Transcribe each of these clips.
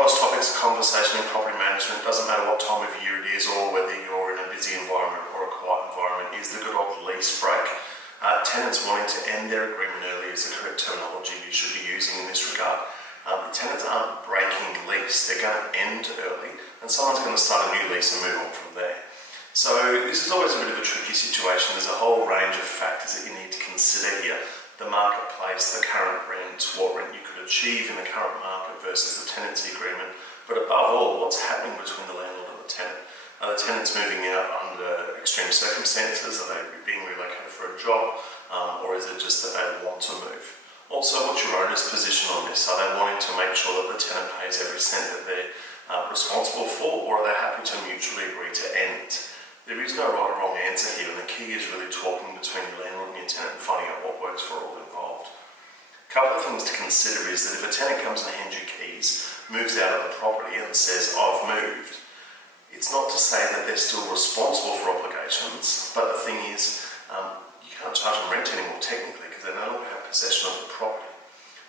hottest topics of conversation in property management, doesn't matter what time of year it is or whether you're in a busy environment or a quiet environment, is the good old lease break. Tenants wanting to end their agreement early is the correct terminology you should be using in this regard. Tenants aren't breaking lease, they're going to end early and someone's going to start a new lease and move on from there. So this is always a bit of a tricky situation. There's a whole range of factors that you need to consider here. The marketplace, the current rent, what rent you could achieve in the current market versus the tenancy agreement, but above all, what's happening between the landlord and the tenant. Are the tenants moving out under extreme circumstances? Are they being relocated for a job? Or is it just that they want to move? Also, what's your owner's position on this? Are they wanting to make sure that the tenant pays every cent that they're responsible for, or are they happy to mutually agree to end? There is no right or wrong answer here, and the key is really talking between your landlord and your tenant and finding out what works for all involved. A couple of things to consider is that if a tenant comes and hands you keys, moves out of the property and says, "I've moved," it's not to say that they're still responsible for obligations, but the thing is, you can't charge them rent anymore technically because they no longer have possession of the property.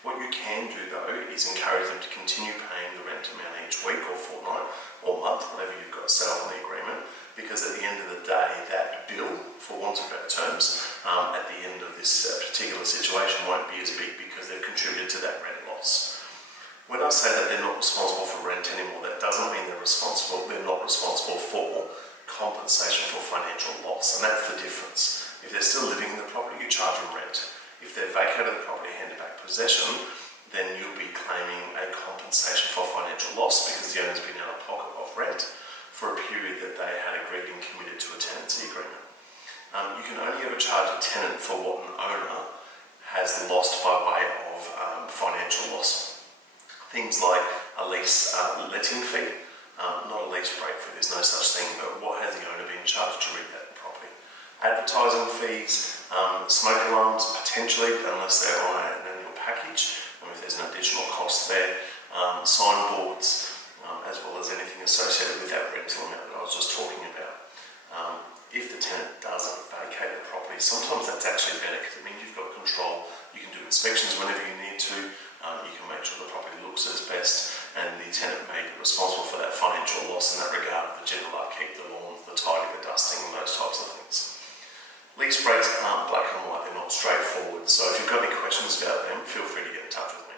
What you can do though is encourage them to continue paying the rent amount each week or fortnight or month, whatever you've got set up on the agreement, because at the end of the day, that bill, for want of better terms, at the end of this particular situation won't be as big because they've contributed to that rent loss. When I say that they're not responsible for rent anymore, that doesn't mean they're not responsible for compensation for financial loss, and that's the difference. If they're still living in the property, you charge them rent. If they've vacated the property, handed back possession, then you'll be claiming a compensation for financial loss because the owner's been out of pocket of rent for a period that they had agreed and committed to a tenancy agreement. You can only ever charge a tenant for what an owner has lost by way of financial loss. Things like a lease letting fee, not a lease break fee, there's no such thing, but what has the owner been charged to re-let the property? Advertising fees, smoke alarms potentially, unless they're on an annual package, if there's an additional cost there, signboards, as well as anything associated with that rental amount that I was just talking about. If the tenant doesn't vacate the property, sometimes that's actually better because it means you've got control. You can do inspections whenever you need to. You can make sure the property looks its best, and the tenant may be responsible for that financial loss in that regard, the general upkeep, the lawn, the tidying, the dusting, and those types of things. Lease breaks aren't black and white, they're not straightforward. So if you've got any questions about them, feel free to get in touch with me.